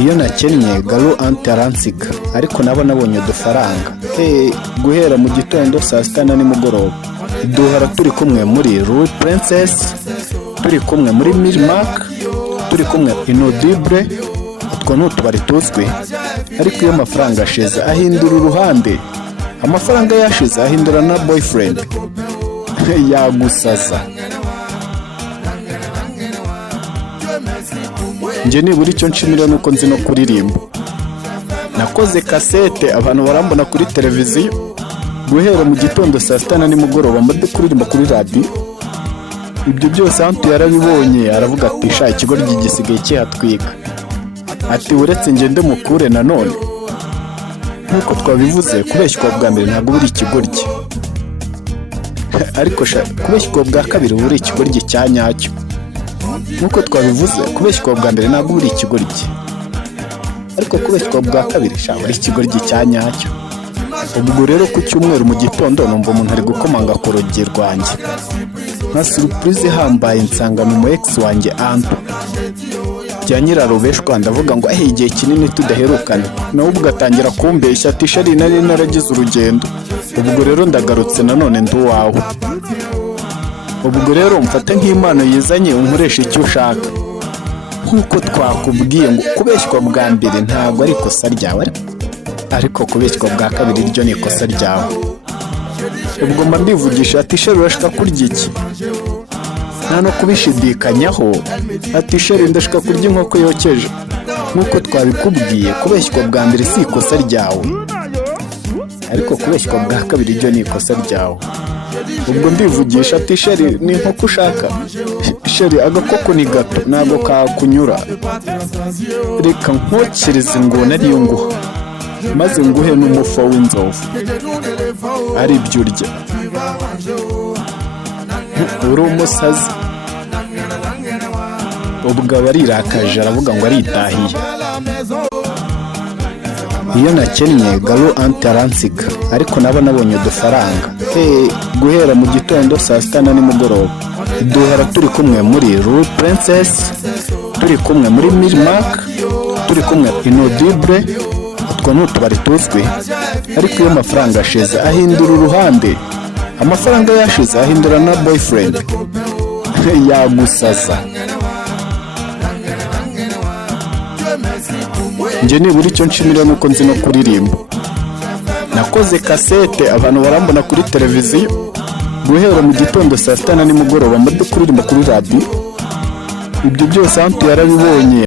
iyo nakennye Galo antaransika ariko nabo nabonye udufaranga guhera mu gitondo saa sita na nimugoroba duhora turi kumwe muri Louis Princess, turi kumwe muri Milmark, turi kumwe Inaudible. Utwo n'utubari tuzwi, ariko iyo amafaranga ashize ahindura uruhande. Amafaranga yashize ahindura na boyfriend yagusaza. Nje nibura icyo nshimira nuko nzi no kuririmba. Nakoze kasete abantu barambona kuri televiziyo guhera mu gitondo saa sita na nimugoroba mbade kuririmba kuri radio. Ibyo byose Antu yarabibonye aravuga ati sha ikigo gisigaye cyihatwika. Ati uretse ngende mukure nanone. Nkuko twabivuze kubeshywa bwa mbere ntabwo buri ikigoryi. Ariko kubeshywa bwa kabiri buri ikigoryi cya nyacyo. Nkuko twabivuze kubeshywa bwa mbere ntabwo buri ikigoryi. Ariko kubeshywa bwa kabiri buri ikigoryi cya nyacyo. Ubwo rero ku cyumweru mu gitondo numva umuntu ari gukomanga ku rugi rwanjye. Nka surprise hambaye nsanga mu ex wanjye Antu. Bya nyirarubeshwa ndavuga ngo igihe kinini tudaherukana. Nawe ugatangira kumbeshya ati shari nari naragize urugendo. Ubwo rero ndagarutse nanone nduwawe. Ubwo rero mfate nk'Imana yizanye unkoresha icyo ushaka. Nkuko twakubwiye ngo kubeshywa bwa mbere ntabwo ari ikosa ryawe, ariko kubeshywa bwa kabiri ryo ni ikosa ryawe. Ubwo mba ndivugisha ati shari urashaka kurya iki? Nta no kubishidikanyaho ati shari ndashaka kurya inkoko yokeje. Nkuko twabikubwiye kubeshywa bwa mbere si ikosa ryawe, ariko kubeshywa bwa kabiri ryo ni ikosa ryawe. Ubwo ndivugisha ati shari ni inkoko ushaka? Shari agakoko ni gato ntabwo kakunyura, reka nkokereze ingona ariyo nguha maze nguhe n'umufa w'inzovu ari ibyo urya. Uri umusazi. Ubwo aba arirakaje aravuga ngo aritahiye. Iyo nakennye Galo antaransika ariko nabo nabonye udufaranga guhera mu gitondo saa sita na nimugoroba duhora turi kumwe muri Louis Princess, turi kumwe muri Milmark, turi kumwe Inaudible. Utwo n'utubari tuzwi, ariko iyo amafaranga ashize ahindura uruhande. Amafaranga yashize ahindura na boyfriend yagusaza. Nje nibura icyo nshimira nuko nzi no kuririmba. Nakoze kasete abantu barambona kuri televiziyo guhera mu gitondo saa sita na nimugoroba mbade kuririmba kuri radio. Ibyo byose Antu yarabibonye.